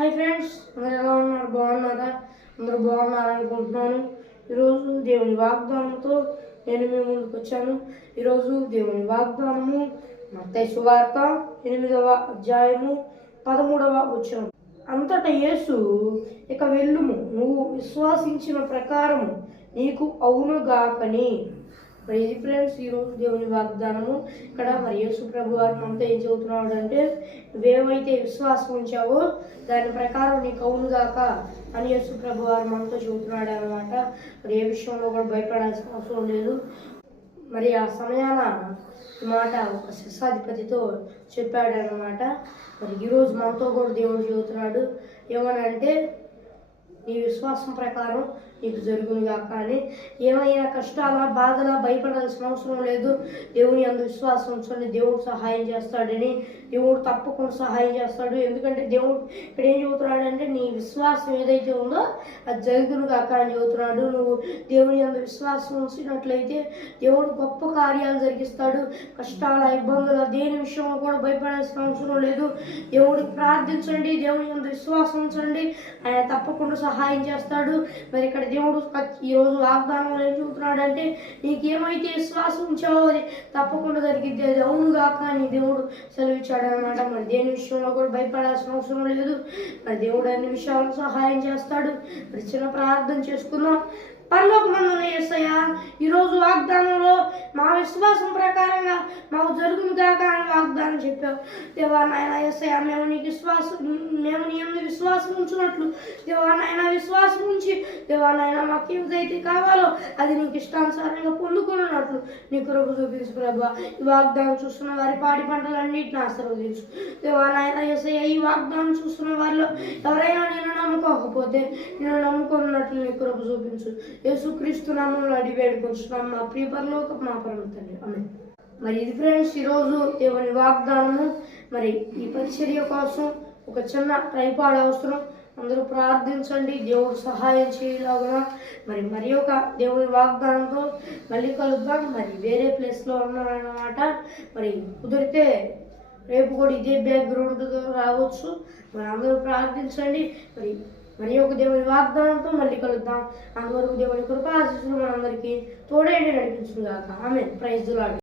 Hi friends అందరు ఎలా ఉన్నారు? బాగున్నారా? అందరూ బాగున్నారు అనుకుంటున్నాను. ఈరోజు దేవుని వాగ్దానంతో నేను మీ ముందుకు వచ్చాను. ఈరోజు దేవుని వాగ్దానము మత్తయి సువార్త ఎనిమిదవ అధ్యాయము పదమూడవ వచ్చాము అంతటా యేసు ఇక వెళ్ళుము. నువ్వు విశ్వాసించిన ప్రకారము నీకు అవునుగాకని మరి ఇది ఫ్రెండ్స్ ఈరోజు దేవుని వాగ్దానము ఇక్కడ. మరి యేసు ప్రభు వారు మనతో ఏం చెబుతున్నాడు అంటే నువ్వేమైతే విశ్వాసం ఉంచావో దాని ప్రకారం నీకు అవునుగాక అని యేసు ప్రభు వారు మనతో చెబుతున్నాడు అనమాట మరి ఏ విషయంలో కూడా భయపడాల్సిన అవసరం లేదు. మరి ఆ సమయాన మాట ఒక శిష్యాధిపతితో చెప్పాడు అనమాట మరి ఈరోజు మనతో కూడా దేవుడు చెబుతున్నాడు ఏమనంటే నీ విశ్వాసం ప్రకారం నీకు జరుగును కానీ ఏమైనా కష్టాల బాధల భయపడాల్సిన అవసరం లేదు. దేవుని అందు విశ్వాసం ఉంచండి. దేవుడు సహాయం చేస్తాడని. దేవుడు తప్పకుండా సహాయం చేస్తాడు. ఎందుకంటే దేవుడు ఇక్కడ ఏం చెబుతున్నాడు అంటే నీ విశ్వాసం ఏదైతే ఉందో అది జరుగును గాక అని చెబుతున్నాడు. నువ్వు దేవుని అందు విశ్వాసం ఉంచినట్లయితే దేవుడు గొప్ప కార్యాలు జరిగిస్తాడు. కష్టాల ఇబ్బందుల దేని విషయంలో కూడా భయపడాల్సిన అవసరం లేదు. దేవుడికి ప్రార్థించండి. దేవుని అందు విశ్వాసం ఉంచండి. ఆయన తప్పకుండా సహాయం సహాయం చేస్తాడు. మరి ఇక్కడ దేవుడు ఈరోజు రోజు ఏం చూస్తున్నాడు అంటే నీకేమైతే విశ్వాసం ఉంచావో అది తప్పకుండా జరిగింది అది అవునుగా కానీ దేవుడు సెలవిచ్చాడు అనమాట మరి దేని విషయంలో కూడా భయపడాల్సిన అవసరం లేదు. మరి దేవుడు అన్ని విషయాలను సహాయం చేస్తాడు. మరి చిన్న ప్రార్థన చేసుకుందాం. పరలోకమందున యేసయ్య ఈరోజు వాగ్దానంలో మా విశ్వాసం ప్రకారంగా మాకు జరుగును కాక అని వాగ్దానం చెప్పావు. దేవా నాయన యేసయ్య మేము నీకు విశ్వాసం మేము నీ విశ్వాసం ఉంచినట్లు. దేవానైనా విశ్వాసం ఉంచి దేవానైనా మాకు ఏదైతే కావాలో అది నీకు ఇష్టానుసారంగా పొందుకున్నట్లు నీ కృప చూపించు ప్రభా. ఈ వాగ్దానం చూస్తున్న వారి పాడి పంటలన్నింటిని ఆశీర్వదించు. దేవానైనా ఎసయ్య ఈ వాగ్దానం చూస్తున్న వారిలో ఎవరైనా నేను నమ్ముకోకపోతే నేను నమ్ముకున్నట్లు నీ కృప చూపించు. యేసుక్రీస్తు నామంలో అడిగి వేడుకొచ్చున్నాం మా ప్రియపరలోక మా పరమతండి అమ్మే మరి ఇది ఫ్రెండ్స్ ఈరోజు దేవుని వాగ్దానము. మరి ఈ పరిచర్య కోసం ఒక చిన్న ట్రైపాడ్ అవసరం. అందరూ ప్రార్థించండి. దేవుడు సహాయం చేయలాగా మరి మరి ఒక దేవుని వాగ్దానంతో మళ్ళీ కలుద్దాం. మరి వేరే ప్లేస్లో ఉన్నారన్నమాట. మరి కుదిరితే రేపు కూడా ఇదే బ్యాక్గ్రౌండ్ రావచ్చు. మరి అందరూ ప్రార్థించండి. మరి మరి ఒక దేవుని వాగ్దానంతో మళ్ళీ కలుద్దాం. అందువరకు దేవుడి కృప ఆశిస్తున్న మనందరికీ తోడేంటి నడిపించుగాక ఆమె ప్రైజ్లాడు